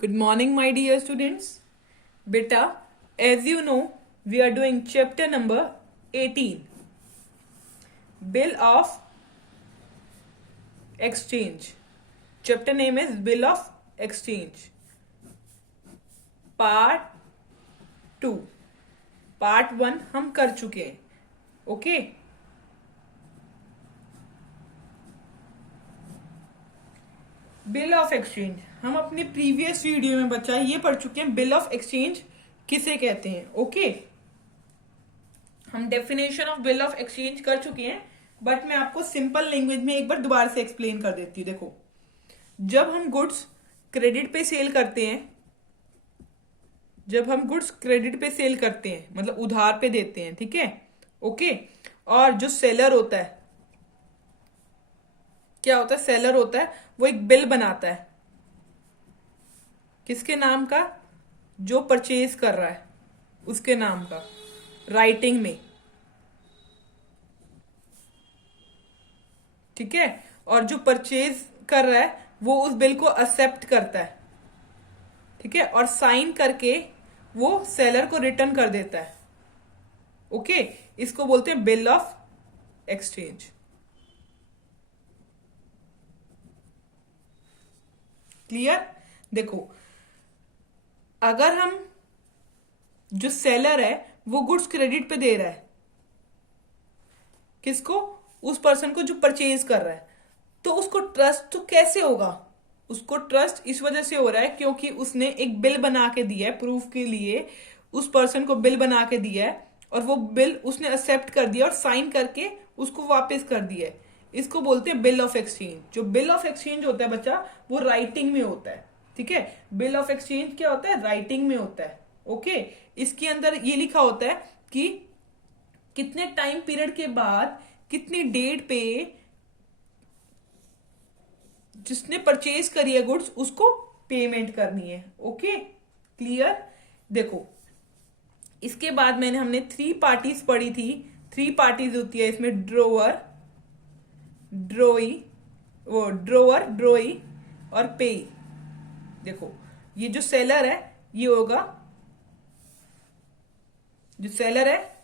Good morning, my dear students. Beta, as you know, we are doing chapter number 18, Bill of Exchange. Chapter name is Bill of Exchange. Part 2. Part 1 हम कर चुके हैं. Okay? Bill of exchange हम अपने previous video में बच्चा ये पढ़ चुके हैं. बिल ऑफ एक्सचेंज किसे कहते हैं. ओके हम definition of bill of exchange कर चुके हैं, बट मैं आपको सिंपल लैंग्वेज में एक बार दोबारा से एक्सप्लेन कर देती हूँ. देखो, जब हम गुड्स क्रेडिट पे सेल करते हैं, मतलब उधार पे देते हैं, ठीक है. ओके, और जो सेलर होता है, क्या होता है, सेलर होता है, वो एक बिल बनाता है. किसके नाम का? जो परचेज कर रहा है उसके नाम का, राइटिंग में, ठीक है. और जो परचेज कर रहा है वो उस बिल को एक्सेप्ट करता है, ठीक है, और साइन करके वो सेलर को रिटर्न कर देता है. ओके, इसको बोलते हैं बिल ऑफ एक्सचेंज. क्लियर? देखो, अगर हम, जो सेलर है वो गुड्स क्रेडिट पे दे रहा है, किसको? उस पर्सन को जो परचेज कर रहा है, तो उसको ट्रस्ट तो कैसे होगा? उसको ट्रस्ट इस वजह से हो रहा है क्योंकि उसने एक बिल बना के दिया है, प्रूफ के लिए उस पर्सन को बिल बना के दिया है, और वो बिल उसने एक्सेप्ट कर दिया और साइन करके उसको वापस कर दिया है. इसको बोलते हैं बिल ऑफ एक्सचेंज. जो बिल ऑफ एक्सचेंज होता है बच्चा, वो राइटिंग में होता है, ठीक है. बिल ऑफ एक्सचेंज क्या होता है? राइटिंग में होता है. ओके, इसके अंदर ये लिखा होता है कि कितने टाइम पीरियड के बाद, कितनी डेट पे जिसने परचेज करी है गुड्स उसको पेमेंट करनी है. Okay, clear? देखो, इसके बाद हमने 3 पार्टीज पढ़ी थी. 3 पार्टीज होती है इसमें, ड्रोवर, ड्रोई और पेई. देखो, ये जो सेलर है ये होगा, जो सेलर है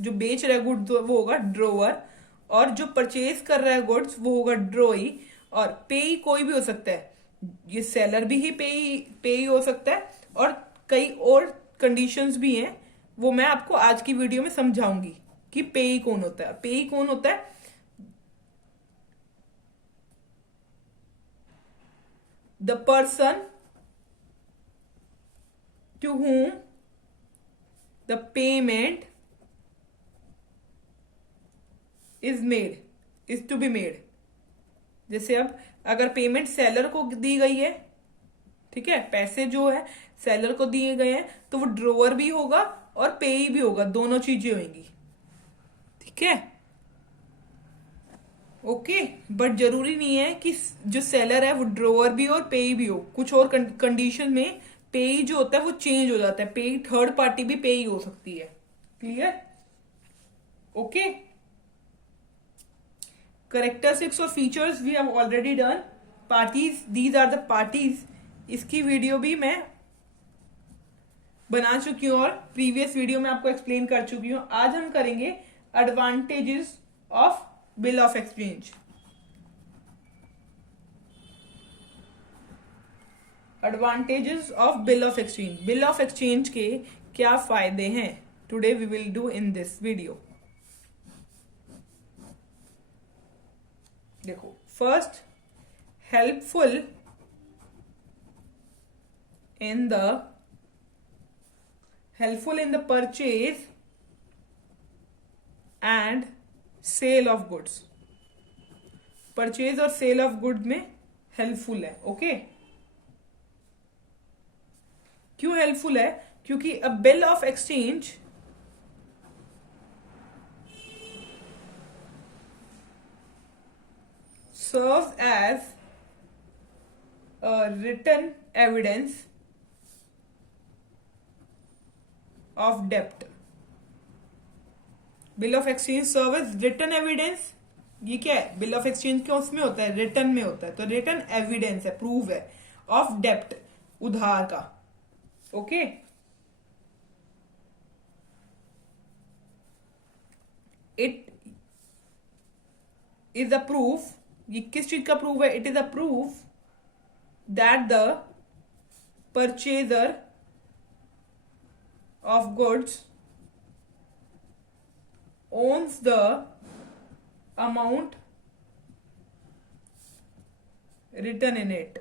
जो बेच रहा है गुड्स वो होगा ड्रोवर, और जो परचेज कर रहा है गुड्स वो होगा ड्रोई. और पेई कोई भी हो सकता है, ये सेलर भी ही पेई हो सकता है, और कई और कंडीशंस भी हैं, वो मैं आपको आज की वीडियो में समझाऊंगी कि पेई कौन होता है. पेई कौन होता है? The person to whom the payment is to be made. जैसे अब अगर पेमेंट सेलर को दी गई है, ठीक है, पैसे जो है सेलर को दिए गए हैं, तो वो ड्रोवर भी होगा और पेई भी होगा, दोनों चीजें होंगी, ठीक है. ओके, बट जरूरी नहीं है कि जो सेलर है वो ड्रोवर भी हो और पेई भी हो. कुछ और कंडीशन में पेई जो होता है वो चेंज हो जाता है. पेई, थर्ड पार्टी भी पेई हो सकती है. क्लियर? ओके, करेक्टरिस्टिक्स और features we have already done. Parties, these are the parties, इसकी वीडियो भी मैं बना चुकी हूं और प्रीवियस वीडियो में आपको एक्सप्लेन कर चुकी हूं. आज हम करेंगे advantages of bill of exchange. Advantages of bill of exchange. Bill of exchange के क्या फायदे हैं? Today we will do in this video. देखो, first, helpful in the purchase and sale of goods. Purchase और सेल ऑफ गुड में helpful है. Okay, क्यों helpful है? क्योंकि a bill of exchange serves as a written evidence of debt. Bill of exchange serve as written evidence. ये क्या है? Bill of exchange क्यों उसमें होता है? रिटन में होता है, तो रिटन एविडेंस है, प्रूव है. ऑफ डेप्ट, उधार का। Okay, it is a proof, ये किस चीज का प्रूफ है? It is a proof that the purchaser of goods owns the amount written in it।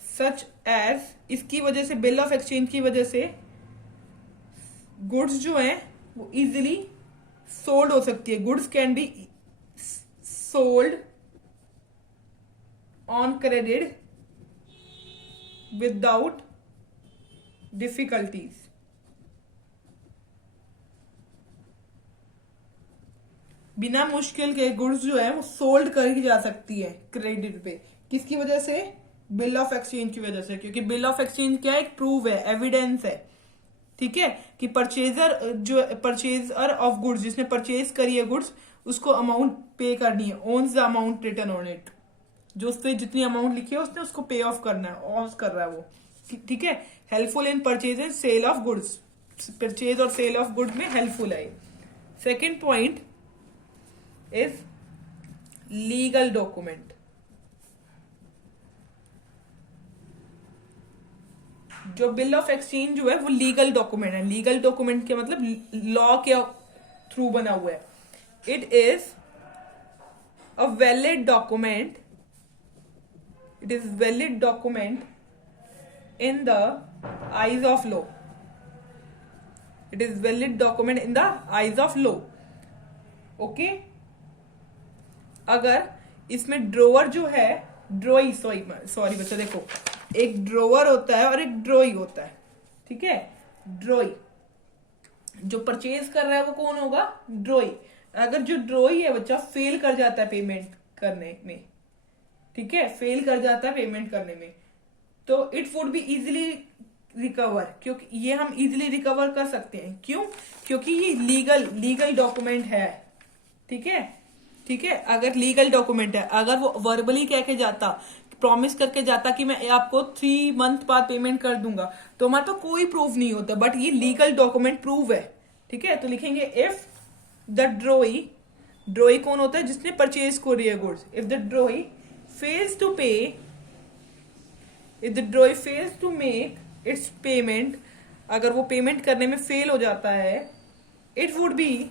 Such as, इसकी वजह से, बिल ऑफ एक्सचेंज की वजह से गुड्स जो हैं वो इजीली सोल्ड हो सकती है। Goods can be sold on credit without difficulties. बिना मुश्किल के गुड्स जो है वो सोल्ड करी जा सकती है क्रेडिट पे। किसकी वजह से? बिल ऑफ एक्सचेंज की वजह से, क्योंकि बिल ऑफ एक्सचेंज क्या है? एक प्रूफ है, एविडेंस है, ठीक है, कि परचेजर, जो परचेजर ऑफ गुड्स, जिसने परचेज करी है गुड्स, उसको अमाउंट पे करनी है, owns the amount written on it. जो उस पर जितनी अमाउंट लिखी है उसने उसको पे ऑफ करना है, ऑफ कर रहा है वो, ठीक है। Helpful in purchase and sale of goods, purchase और सेल ऑफ गुड्स में हेल्पफुल है। Second point is legal document. जो बिल ऑफ एक्सचेंज जो है वो लीगल डॉक्यूमेंट है। लीगल डॉक्यूमेंट के मतलब लॉ के थ्रू बना हुआ है। It is a valid document, it is valid document in the eyes of law. It is valid document in the eyes of law. Okay, अगर इसमें ड्रोवर जो है, ड्रॉई, सॉरी बच्चा, देखो एक ड्रोवर होता है और एक ड्रॉई होता है, ठीक है। ड्रॉई जो परचेज कर रहा है वो कौन होगा? ड्रॉई। अगर जो ड्रॉई है बच्चा फेल कर जाता है पेमेंट करने में, ठीक है, फेल कर जाता है पेमेंट करने में, तो it would be easily recover, क्योंकि ये हम इजिली रिकवर कर सकते हैं। क्यों? क्योंकि ये लीगल डॉक्यूमेंट है, ठीक है, ठीक है। अगर लीगल डॉक्यूमेंट है, अगर वो वर्बली कह के जाता, प्रॉमिस करके जाता कि मैं आपको 3 मंथ बाद पेमेंट कर दूंगा, तो हमारे तो कोई प्रूफ नहीं होता, बट ये लीगल डॉक्यूमेंट प्रूव है, ठीक है। तो लिखेंगे इफ द ड्रॉई, ड्रॉई कौन होता है? जिसने परचेज करी है goods. If the drawee fails to pay, if the drawee fails to make its payment, अगर वो पेमेंट करने में फेल हो जाता है, it would be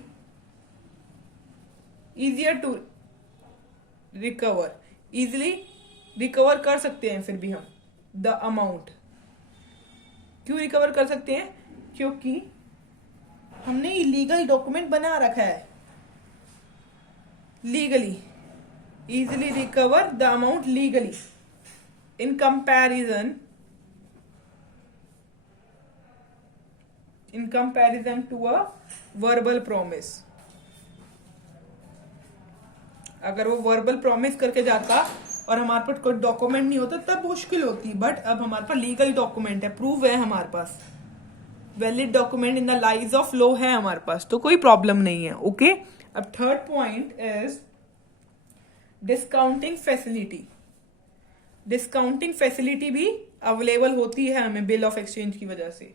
easier to recover, easily recover कर सकते हैं फिर भी हम द अमाउंट। क्यों रिकवर कर सकते हैं? क्योंकि हमने ये लीगल डॉक्यूमेंट बना रखा है। Legally, easily recover the amount legally in comparison to a verbal promise. अगर वो वर्बल प्रॉमिस करके जाता और हमारे पास कोई डॉक्यूमेंट नहीं होता तब मुश्किल होती, बट अब हमारे पास लीगल डॉक्यूमेंट है, प्रूफ है हमारे पास, valid document in the lies of law है हमारे पास, तो कोई प्रॉब्लम नहीं है। ओके, अब third point is discounting facility. Discounting facility भी अवेलेबल होती है हमें बिल ऑफ एक्सचेंज की वजह से।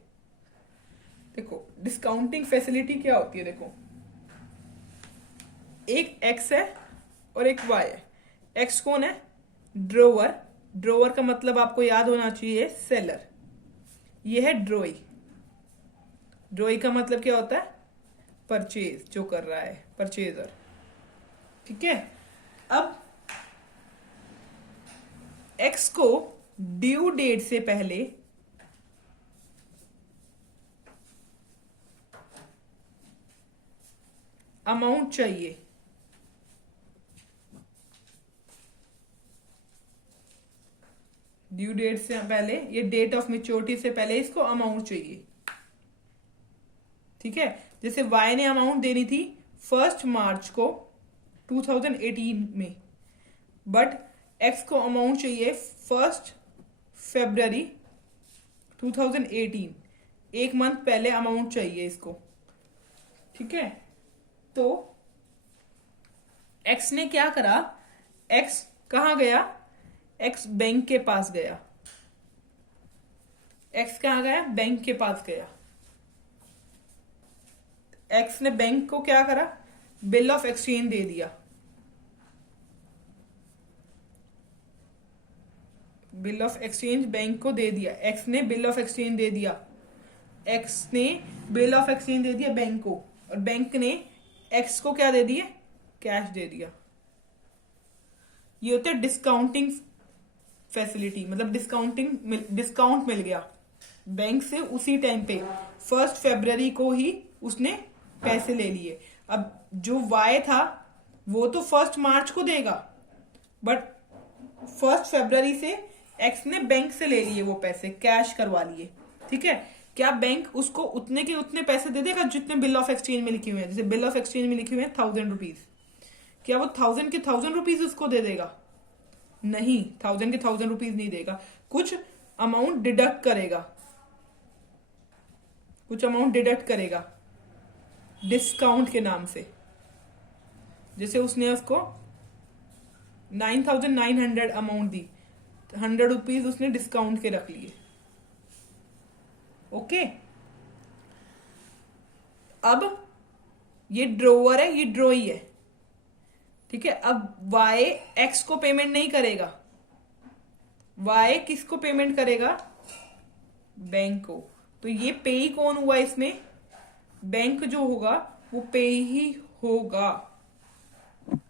देखो डिस्काउंटिंग फैसिलिटी क्या होती है, देखो एक एक्स है और एक वाई है। एक्स कौन है? ड्रोवर। ड्रोवर का मतलब आपको याद होना चाहिए सेलर। ये है ड्रॉई। ड्रॉई का मतलब क्या होता है? परचेज, जो कर रहा है, परचेजर, ठीक है। अब एक्स को ड्यू डेट से पहले अमाउंट चाहिए। ड्यू डेट से पहले, ये डेट ऑफ मेच्योरिटी से पहले इसको अमाउंट चाहिए, ठीक है। जैसे वाई ने अमाउंट देनी थी 1 मार्च को 2018 में, बट एक्स को अमाउंट चाहिए 1 फरवरी 2018। 1 मंथ पहले अमाउंट चाहिए इसको, ठीक है। तो एक्स ने क्या करा, एक्स कहाँ गया, एक्स बैंक के पास गया, एक्स कहाँ गया, बैंक के पास गया। एक्स ने बैंक को क्या करा, बिल ऑफ एक्सचेंज दे दिया, बिल ऑफ एक्सचेंज बैंक को दे दिया, एक्स ने बिल ऑफ एक्सचेंज दे दिया, एक्स ने बिल ऑफ एक्सचेंज दे दिया बैंक को, और बैंक ने एक्स को क्या दे दिया, कैश दे दिया। ये होता है डिस्काउंटिंग फैसिलिटी, मतलब डिस्काउंट मिल गया बैंक से उसी टाइम पे, 1 फरवरी को ही उसने पैसे ले लिए। अब जो वाई था वो तो 1 मार्च को देगा, बट 1 फरवरी से एक्स ने बैंक से ले लिए वो पैसे, कैश करवा लिए, ठीक है। क्या बैंक उसको उतने के उतने पैसे दे देगा जितने बिल ऑफ एक्सचेंज में लिखे हुए हैं? जैसे बिल ऑफ एक्सचेंज में लिखे हुए हैं 1000 रुपीज, क्या वो 1000 के 1000 रुपीज उसको दे देगा? नहीं, 1000 के 1000 रुपीज नहीं देगा, कुछ अमाउंट डिडक्ट करेगा, कुछ अमाउंट डिडक्ट करेगा डिस्काउंट के नाम से। जैसे उसने उसको 9900 अमाउंट दी, 100 रुपीज उसने डिस्काउंट के रख लिए, ओके। अब ये ड्रोवर है, ये ड्रॉई है, ठीक है। अब वाई एक्स को पेमेंट नहीं करेगा, वाई किसको पेमेंट करेगा, बैंक को। तो ये पेई कौन हुआ इसमें, बैंक जो होगा वो पेई ही होगा,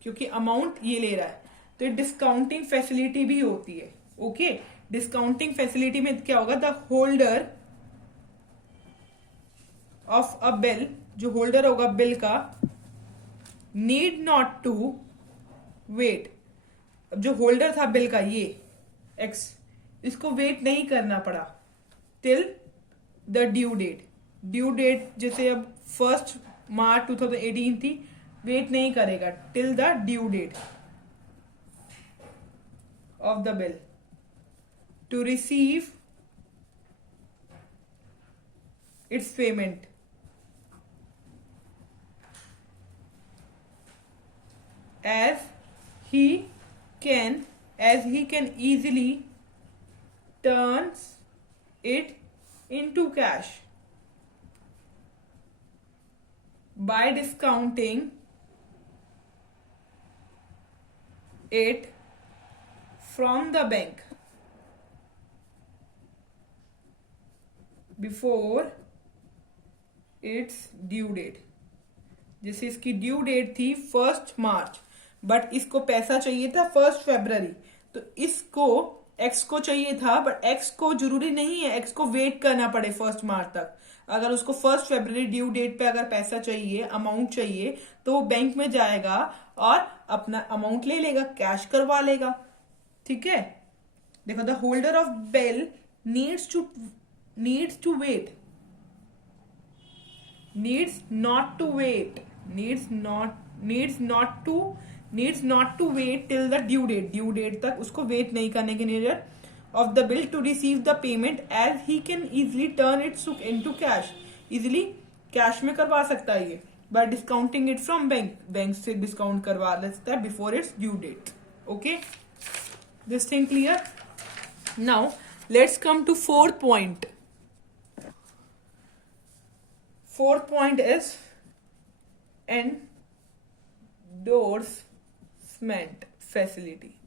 क्योंकि अमाउंट ये ले रहा है। तो डिस्काउंटिंग फैसिलिटी भी होती है, ओके। डिस्काउंटिंग फैसिलिटी में क्या होगा, the holder of a bill, जो होल्डर होगा बिल का, नीड नॉट टू वेट। अब जो होल्डर था बिल का ये एक्स, इसको वेट नहीं करना पड़ा till the due date. Due date जैसे अब 1 मार्च 2018 थी, वेट नहीं करेगा till the due date of the bill to receive its payment. as he can easily turns it into cash by discounting it from the bank before its due date। जैसे इसकी due date थी 1 मार्च, but इसको पैसा चाहिए था 1 फरवरी, तो इसको x को चाहिए था, बट एक्स को जरूरी नहीं है एक्स को वेट करना पड़े 1 मार्च तक। अगर उसको 1 फरवरी ड्यू डेट पे अगर पैसा चाहिए, अमाउंट चाहिए, तो वो बैंक में जाएगा और अपना अमाउंट ले लेगा, कैश करवा लेगा, ठीक है। देखो, the holder of bill needs to wait, needs not to wait till the due date तक उसको वेट नहीं करने की need of the bill to receive the payment, as he can easily turn it into cash। easily cash में करवा सकता है ये by discounting it from bank से डिस्काउंट करवा लेता है before its due date, okay। this thing clear? now let's come to fourth point। fourth point is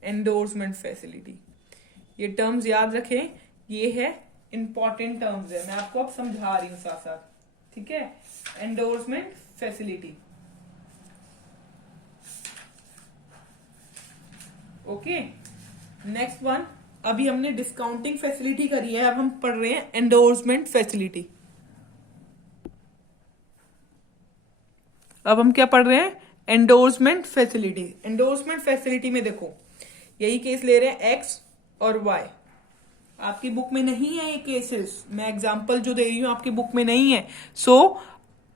endorsement facility। ये टर्म्स याद रखें, ये है इंपॉर्टेंट टर्म्स है, मैं आपको अब समझा रही हूं साथ साथ, ठीक है। Endorsement facility, okay. Next one, अभी हमने डिस्काउंटिंग फैसिलिटी करी है, अब हम पढ़ रहे हैं एंडोर्समेंट फैसिलिटी। अब हम क्या पढ़ रहे हैं, एंडोर्समेंट फैसिलिटी। एंडोर्समेंट फैसिलिटी में देखो, यही केस ले रहे हैं एक्स और वाई। आपकी बुक में नहीं है ये केसेस, मैं एग्जांपल जो दे रही हूं आपकी बुक में नहीं है, so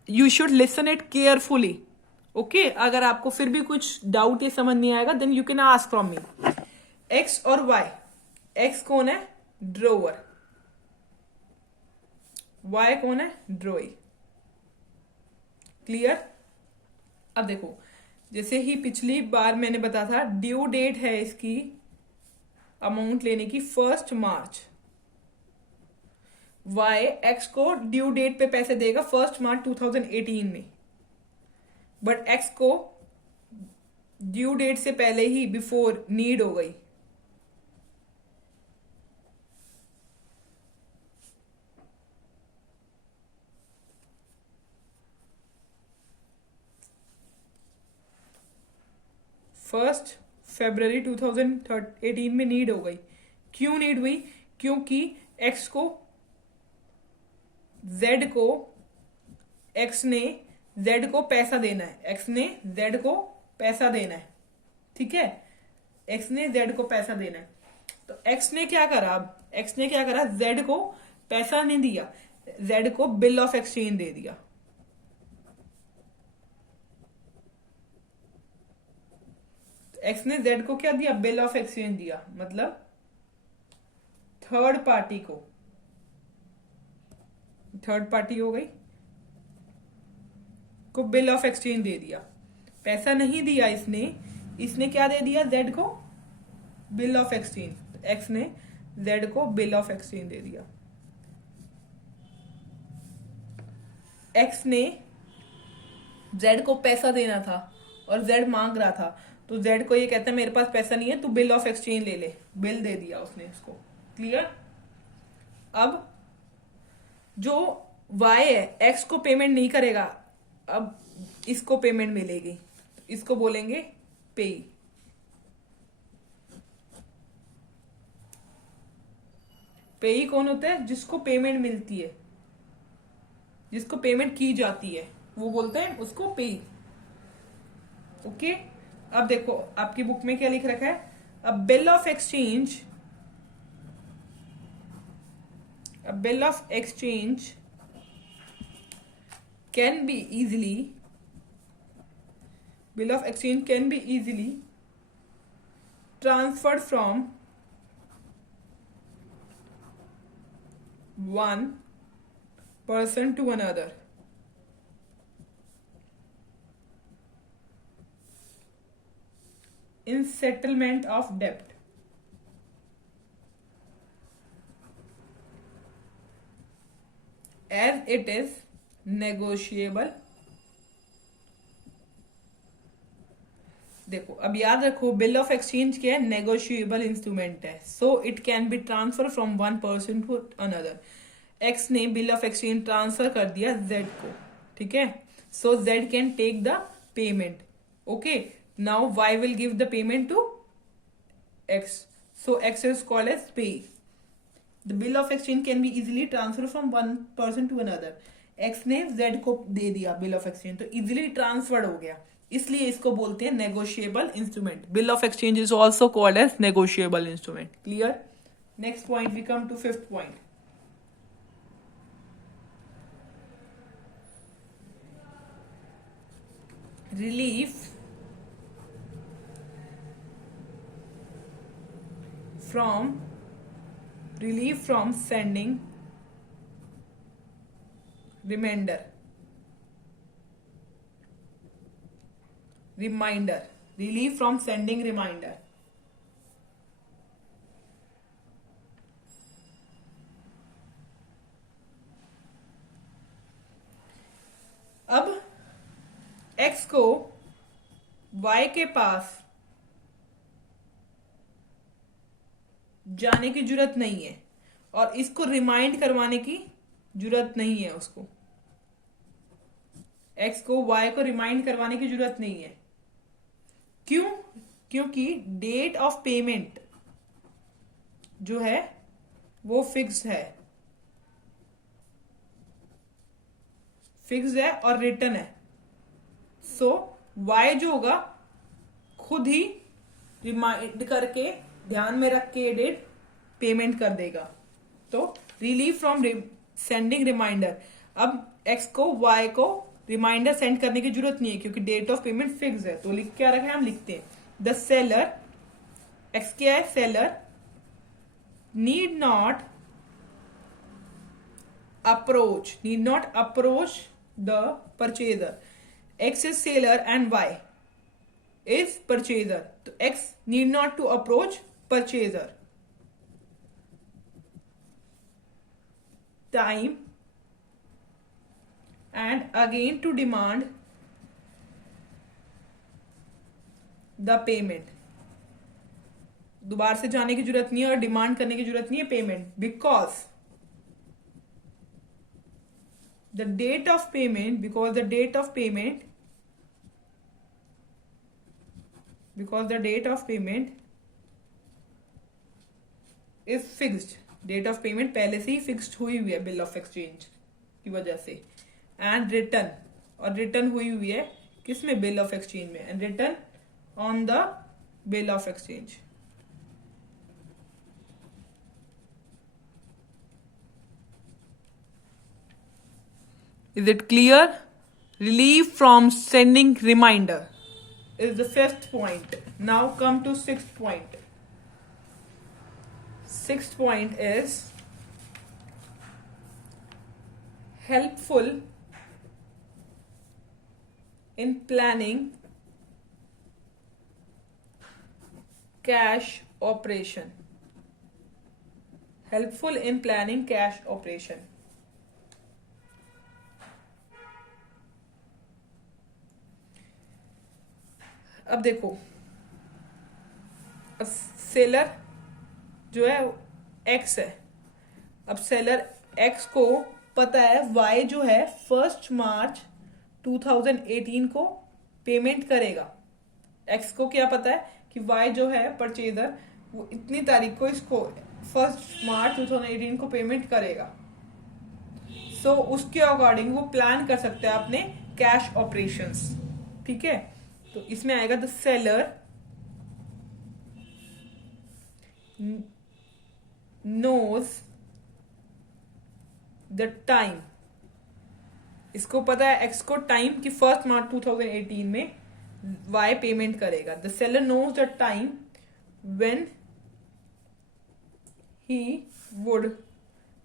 you should listen it carefully, okay. अगर आपको फिर भी कुछ डाउट ये समझ नहीं आएगा, then you can ask from me. X और वाई, एक्स कौन है, ड्रोवर, वाई कौन है? ड्रॉई। क्लियर? अब देखो, जैसे ही पिछली बार मैंने बताया था, ड्यू डेट है इसकी अमाउंट लेने की 1 मार्च। वाई एक्स को ड्यू डेट पे पैसे देगा 1 मार्च 2018 में, बट एक्स को ड्यू डेट से पहले ही बिफोर नीड हो गई। फर्स्ट फरवरी 2018 में नीड हो गई। क्यों नीड हुई? क्योंकि एक्स को जेड को एक्स ने जेड को पैसा देना है। एक्स ने जेड को पैसा देना है, ठीक है? एक्स ने जेड को पैसा देना है, तो एक्स ने क्या करा? अब एक्स ने क्या करा? जेड को पैसा नहीं दिया, जेड को बिल ऑफ एक्सचेंज दे दिया। एक्स ने जेड को क्या दिया? बिल ऑफ एक्सचेंज दिया, मतलब थर्ड पार्टी को, थर्ड पार्टी हो गई, को बिल ऑफ एक्सचेंज दे दिया। पैसा नहीं दिया इसने, इसने क्या दे दिया? जेड को बिल ऑफ एक्सचेंज। एक्स ने जेड को बिल ऑफ एक्सचेंज दे दिया। एक्स ने जेड को पैसा देना था और जेड मांग रहा था, तो जेड को ये कहता है मेरे पास पैसा नहीं है, तू बिल ऑफ एक्सचेंज ले ले। बिल दे दिया उसने इसको। क्लियर? अब जो वाई है, एक्स को पेमेंट नहीं करेगा, अब इसको पेमेंट मिलेगी, तो इसको बोलेंगे पेई। पेई कौन होता है? जिसको पेमेंट मिलती है, जिसको पेमेंट की जाती है, वो बोलते हैं उसको पेई। ओके? अब देखो आपकी बुक में क्या लिख रखा है? अ bill of exchange, a bill of exchange can be easily, bill of exchange can be easily transferred from one person to another in settlement of debt, as it is negotiable। देखो अब याद रखो, bill of exchange क्या है? Negotiable instrument है, so it can be transfer from one person to another. X ने bill of exchange transfer कर दिया जेड को, ठीक है? So Z can take the payment. Okay, now Y will give the payment to X, so X is called as pay. The bill of exchange can be easily transferred from one person to another। X ने Z को दे दिया bill of exchange, तो easily transferred हो गया, इसलिए इसको बोलते हैं negotiable instrument. Bill of exchange is also called as negotiable instrument. Clear? Next point, we come to fifth point, relief from sending reminder, relief from sending reminder। अब x को y के पास जाने की जरूरत नहीं है और इसको रिमाइंड करवाने की जरूरत नहीं है उसको। एक्स को वाई को रिमाइंड करवाने की जरूरत नहीं है। क्यों? क्योंकि डेट ऑफ पेमेंट जो है वो फिक्स्ड है और रिटर्न है। सो वाई जो होगा खुद ही रिमाइंड करके, ध्यान में रख के डेट पेमेंट कर देगा। तो रिलीफ फ्रॉम सेंडिंग रिमाइंडर। अब एक्स को वाई को रिमाइंडर सेंड करने की जरूरत नहीं है क्योंकि डेट ऑफ पेमेंट फिक्स है। तो लिख क्या रखा है? हम लिखते हैं द सेलर, एक्स क्या है? Seller need not approach, need not approach the purchaser. X is seller and Y is purchaser. तो X need not to approach purchaser. Time and again to demand the payment. दोबारा से जाने की जरूरत नहीं है और डिमांड करने की जरूरत नहीं है payment, because the date of payment because the date of payment is fixed. Date of payment पहले से ही फिक्स्ड हुई हुई है बिल ऑफ एक्सचेंज की वजह से. एंड रिटर्न हुई हुई है किसमें? बिल ऑफ एक्सचेंज में. And return on the bill of exchange. Is it clear? Relief from sending reminder is the fifth point. Now come to sixth point. Sixth point is helpful in planning cash operation. Helpful in planning cash operation. अब देखो, अब seller जो है x है. अब seller x को पता है वाई जो है 1 मार्च 2018 को पेमेंट करेगा. एक्स को क्या पता है कि वाई जो है परचेजर वो इतनी तारीख को इसको 1 मार्च 2018 को पेमेंट करेगा. सो उसके अकॉर्डिंग वो प्लान कर सकते हैं अपने कैश ऑपरेशंस. ठीक है, तो इसमें आएगा the seller knows the time. इसको पता है एक्स को टाइम कि 1 मार्च 2018 में वाई पेमेंट करेगा. The seller knows the time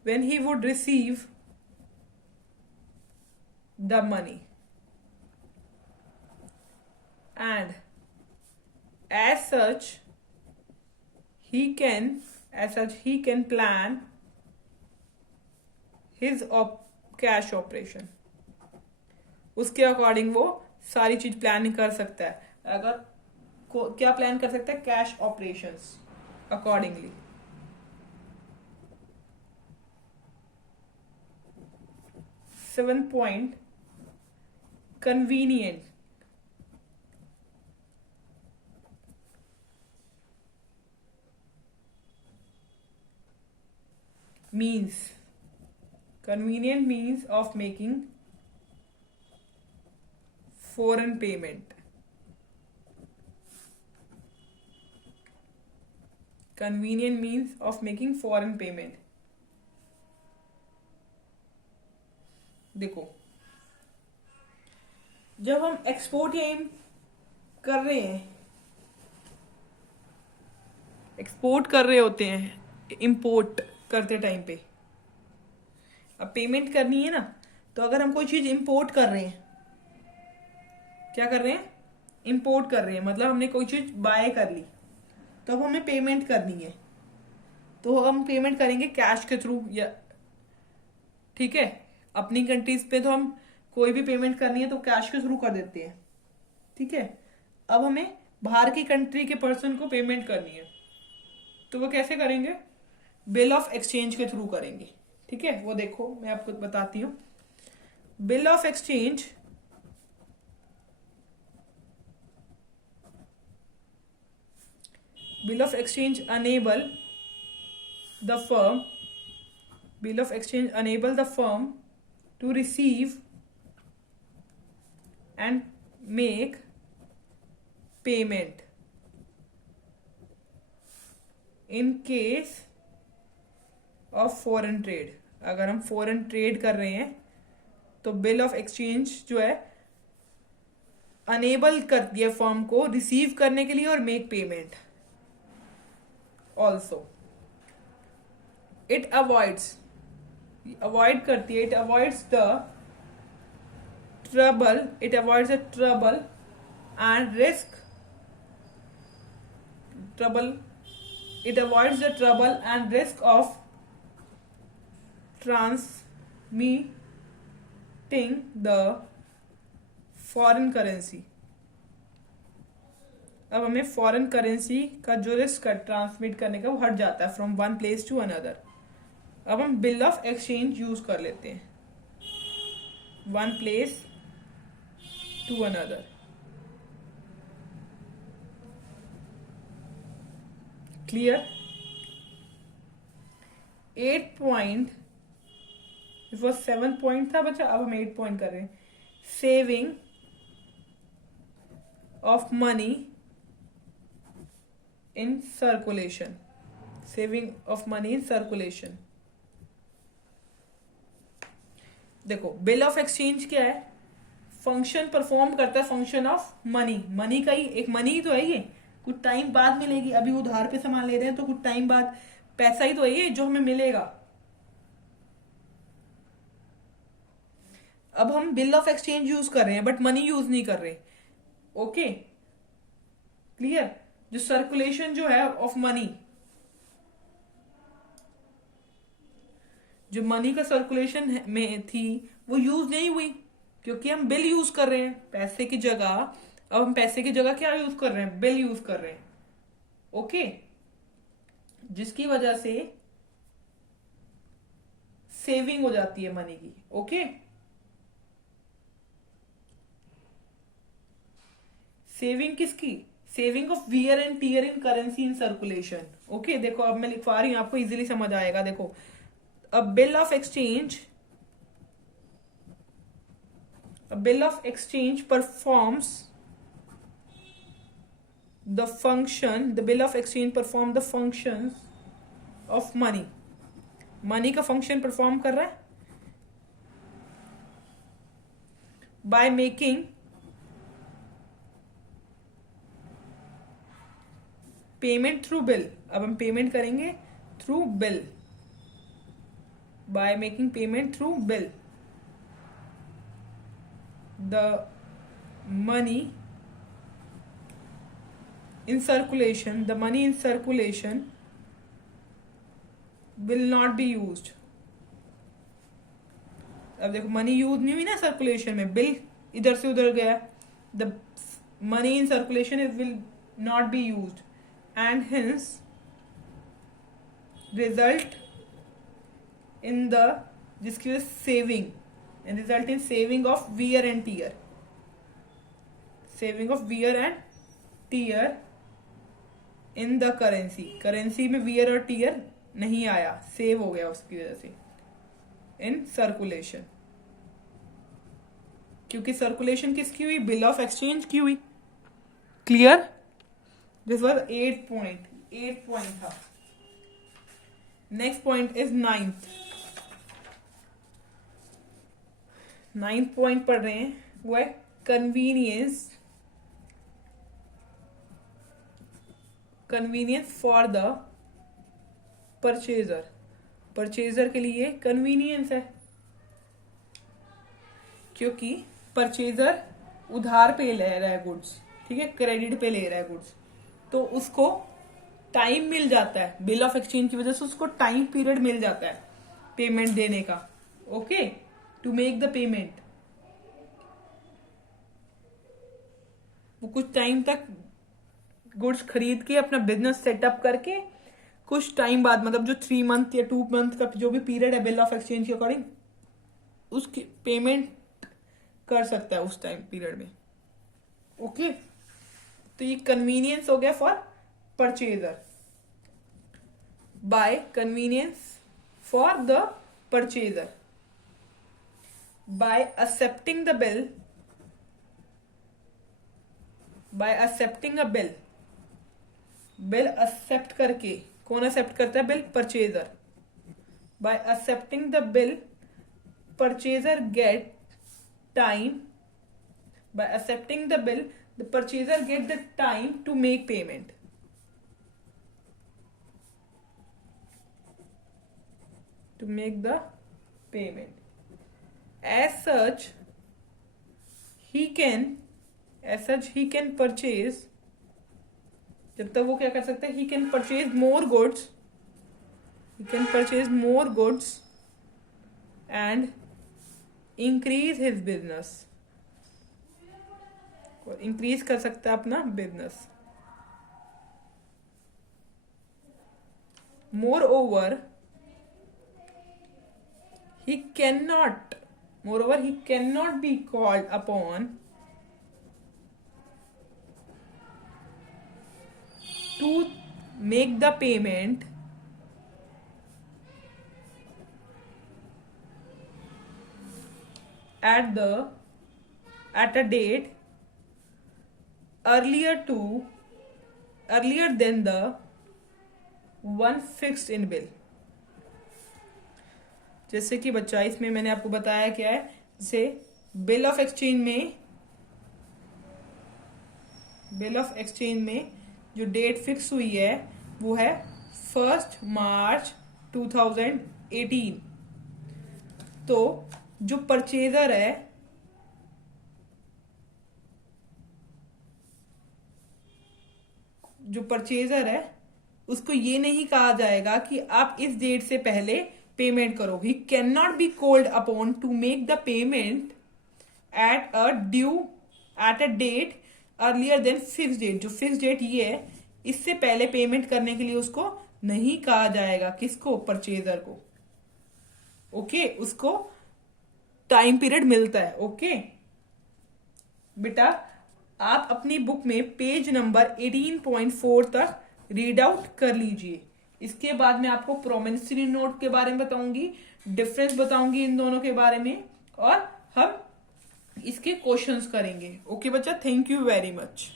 when he would receive the money, and as such he can plan his cash operation. उसके अकॉर्डिंग वो सारी चीज प्लान कर सकता है. अगर क्या प्लान कर सकता है? Cash operations accordingly. Seventh point, convenient. Convenient means of making foreign payment. Convenient means of making foreign payment. देखो, जब हम एक्सपोर्ट या कर रहे हैं, एक्सपोर्ट कर रहे होते हैं इंपोर्ट करते टाइम पे, अब पेमेंट करनी है ना, तो अगर हम कोई चीज इंपोर्ट कर रहे हैं, क्या कर रहे हैं? इंपोर्ट कर रहे हैं, मतलब हमने कोई चीज बाय कर ली, तो अब हमें पेमेंट करनी है, तो हम पेमेंट करेंगे कैश के थ्रू. या ठीक है, अपनी कंट्रीज पे तो हम कोई भी पेमेंट करनी है तो कैश के थ्रू कर देते हैं. ठीक है, अब हमें बाहर की कंट्री के पर्सन को पेमेंट करनी है, तो वो कैसे करेंगे? बिल ऑफ एक्सचेंज के थ्रू करेंगे. ठीक है, वो देखो मैं आपको बताती हूँ. Bill of exchange enable the firm to receive and make payment in case of foreign trade. अगर हम फॉरेन ट्रेड कर रहे हैं तो बिल ऑफ एक्सचेंज जो है अनेबल करती है फर्म को रिसीव करने के लिए और make payment. Also it avoids avoid करती है, it avoids the trouble, it avoids the trouble and risk, trouble, it avoids the trouble and risk of transmitting the foreign currency. अब हमें फॉरेन करेंसी का जो रिस्क है transmit करने का वो हट जाता है from one place to another. अब हम बिल ऑफ एक्सचेंज यूज कर लेते हैं, one place to another. Clear? 8 point, वो 7 पॉइंट था बच्चा, अब हम 8 पॉइंट कर रहे हैं. Saving of money in circulation, saving of money in circulation. देखो बिल ऑफ एक्सचेंज क्या है, फंक्शन परफॉर्म करता है, फंक्शन ऑफ मनी, मनी का ही एक मनी ही तो है ये, कुछ टाइम बाद मिलेगी. अभी उधार पे सामान ले रहे हैं तो कुछ टाइम बाद पैसा ही तो है ये जो हमें मिलेगा. अब हम बिल ऑफ एक्सचेंज यूज कर रहे हैं बट मनी यूज नहीं कर रहे. Okay clear? जो सर्कुलेशन जो है ऑफ मनी, जो मनी का सर्कुलेशन में थी वो यूज नहीं हुई क्योंकि हम बिल यूज कर रहे हैं पैसे की जगह. अब हम पैसे की जगह क्या यूज कर रहे हैं, बिल यूज कर रहे हैं. ओके, जिसकी वजह से सेविंग हो जाती है मनी की. ओके, सेविंग किसकी, saving of wear and tear in currency in circulation. Okay देखो अब मैं लिखवा रही हूं, आपको इजीली समझ आएगा. देखो a bill of exchange, a bill of exchange performs the function, the bill of exchange perform the functions of money. Money का फंक्शन परफॉर्म कर रहा है by making payment through bill. अब हम पेमेंट करेंगे through bill, by making payment through bill. The money in circulation, the money in circulation will not be used. अब देखो money use नहीं हुई ना सर्कुलेशन में, बिल इधर से उधर गया. The money in circulation is will not be used and hence result in the, जिसकी वजह saving, and result in saving of wear and tear, saving of wear and tear in the currency. Currency में wear और tear नहीं आया, save हो गया उसकी वजह से in circulation. क्योंकि सर्कुलेशन किसकी हुई, बिल ऑफ एक्सचेंज की हुई. Clear? This was 8 point, 8 point था. Next point is 9th. 9th point पढ़ रहे हैं, वो है convenience, convenience for the purchaser. Purchaser के लिए कन्वीनियंस है क्योंकि परचेजर उधार पे ले रहा है गुड्स, ठीक है, क्रेडिट पे ले रहा है गुड्स, तो उसको टाइम मिल जाता है. बिल ऑफ एक्सचेंज की वजह से उसको टाइम पीरियड मिल जाता है पेमेंट देने का. Okay, to make the payment. वो कुछ टाइम तक गुड्स खरीद के अपना बिजनेस सेटअप करके कुछ टाइम बाद, मतलब जो 3 मंथ या 2 मंथ का जो भी पीरियड है बिल ऑफ एक्सचेंज के अकॉर्डिंग, उसकी पेमेंट कर सकता है उस टाइम पीरियड में. ओके, तो ये कन्वीनियंस हो गया for purchaser. By convenience for the purchaser, by accepting the bill, by accepting a bill, bill accept करके, कौन एक्सेप्ट करता है, bill, purchaser. by accepting the bill, purchaser get time, by accepting the bill the purchaser get the time to make payment. To make the payment. As such, he can purchase, जब तक वो क्या कर सकते हैं, he can purchase more goods and increase his business, और increase कर सकता है अपना business. Moreover, he cannot be called upon to make the payment at a date earlier than the one fixed in bill. जैसे कि बच्चा इसमें मैंने आपको बताया क्या है, जैसे बिल ऑफ एक्सचेंज में जो डेट फिक्स हुई है वो है 1 मार्च 2018. तो जो परचेजर है उसको ये नहीं कहा जाएगा कि आप इस डेट से पहले पेमेंट करो. He can not be called upon to make the payment at a date earlier than fix date. जो फिक्स डेट ये है, इससे पहले पेमेंट करने के लिए उसको नहीं कहा जाएगा. किसको? परचेजर को. ओके, उसको टाइम पीरियड मिलता है. ओके बेटा, आप अपनी बुक में पेज नंबर 18.4 तक रीड आउट कर लीजिए. इसके बाद मैं आपको प्रोमिसरी नोट के बारे में बताऊंगी, डिफरेंस बताऊंगी इन दोनों के बारे में, और हम इसके क्वेश्चंस करेंगे. ओके बच्चा, थैंक यू वेरी मच.